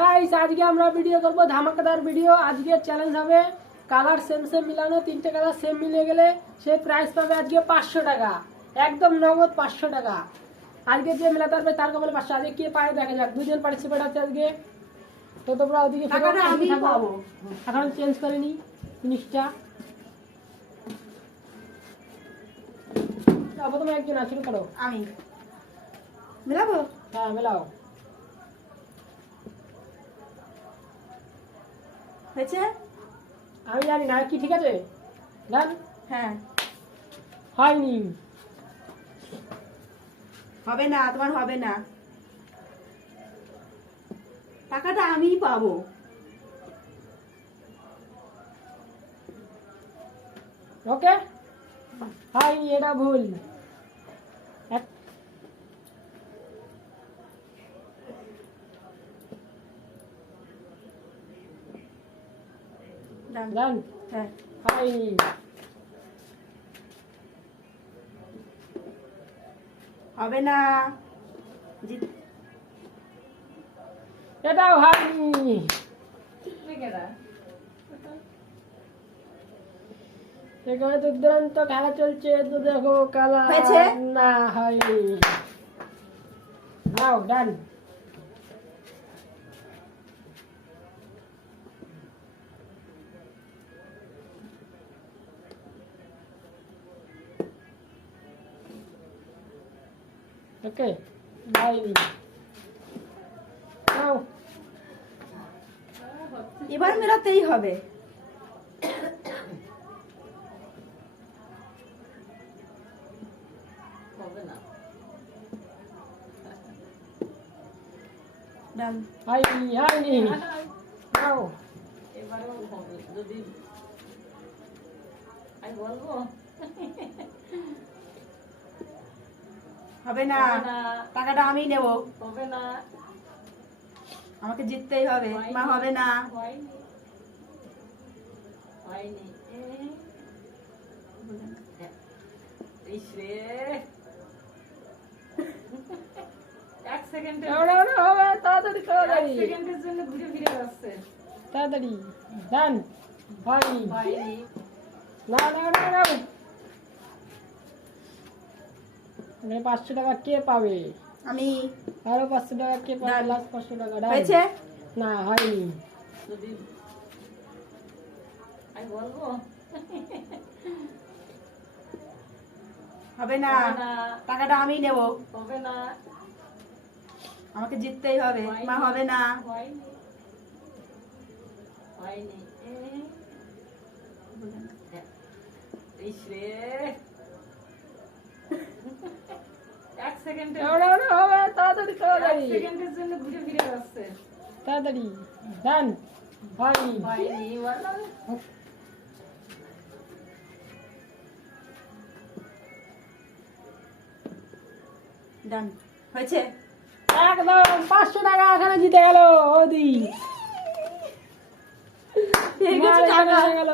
Guys আজকে আমরা video করব ধামাকাদার ভিডিও। আজকে চ্যালেঞ্জ হবে কালার সেম সেম মিলানো, তিনটে কালার সেম মিলে গেলে সে প্রাইস পাবে আজকে 500 টাকা, একদম নগদ 500 টাকা। আজকে যে মেলাতে পারবে তার কপালে 500। আজকে কে পারে দেখা যাক, দুজন পার্টিসিপেট আছে আজকে। তো তোমরা ওদিকে টাকাটা আমি পাবো, এখন চেঞ্জ করিনি জিনিসটা। প্রথমে একজন আছে, শুরু করো। আমি মেলাবো। হ্যাঁ মেলাও। হয়েছে? আমি জানি না কি, ঠিক আছে ডান। হ্যাঁ, হয়নি, হবে না, তোমার হবে না। টাকাটা আমিই পাবো। ওকে হয়নি, এটা ভুল। ডান। ডান হ্যাঁ, হয়নি, হবে না। এটাও হয়নি। এখানে তো দুরন্ত খেলা চলছে, তো দেখো কালা হয়েছে? না হয়নি। নাও ডান। ওকে হয়নি, নাও। এবার মেলাতেই হবে। ডান। হয়নি হয়নি, নাও। হবে না, টাকাটা আমি নেব। আমাকে জিততেই হবে। মা হবে না। নাও, নাও, নাও, হবে, তাড়াতাড়ি তাড়াতাড়ি তাড়াতাড়ি। ডান হয়নি, নাও নাও নাও নাও। এখানে 500 টাকা কে পাবে? আমি। আরো 500 টাকা কে পাবে? ডান। লাস্ট 500 টাকা। ডান হয়েছে? না হয়নি, হবে না, টাকাটা আমি নেব। আমাকে জিততেই হবে। মা হবে না। নাও নাও নাও, হবে, তাড়াতাড়ি তাড়াতাড়ি তাড়াতাড়ি। ডান হয়নি, ডান। হয়েছে? একদম 500 টাকা এখানে জিতে গেল ওদি। ঠিক আছে, টাকা। গেল।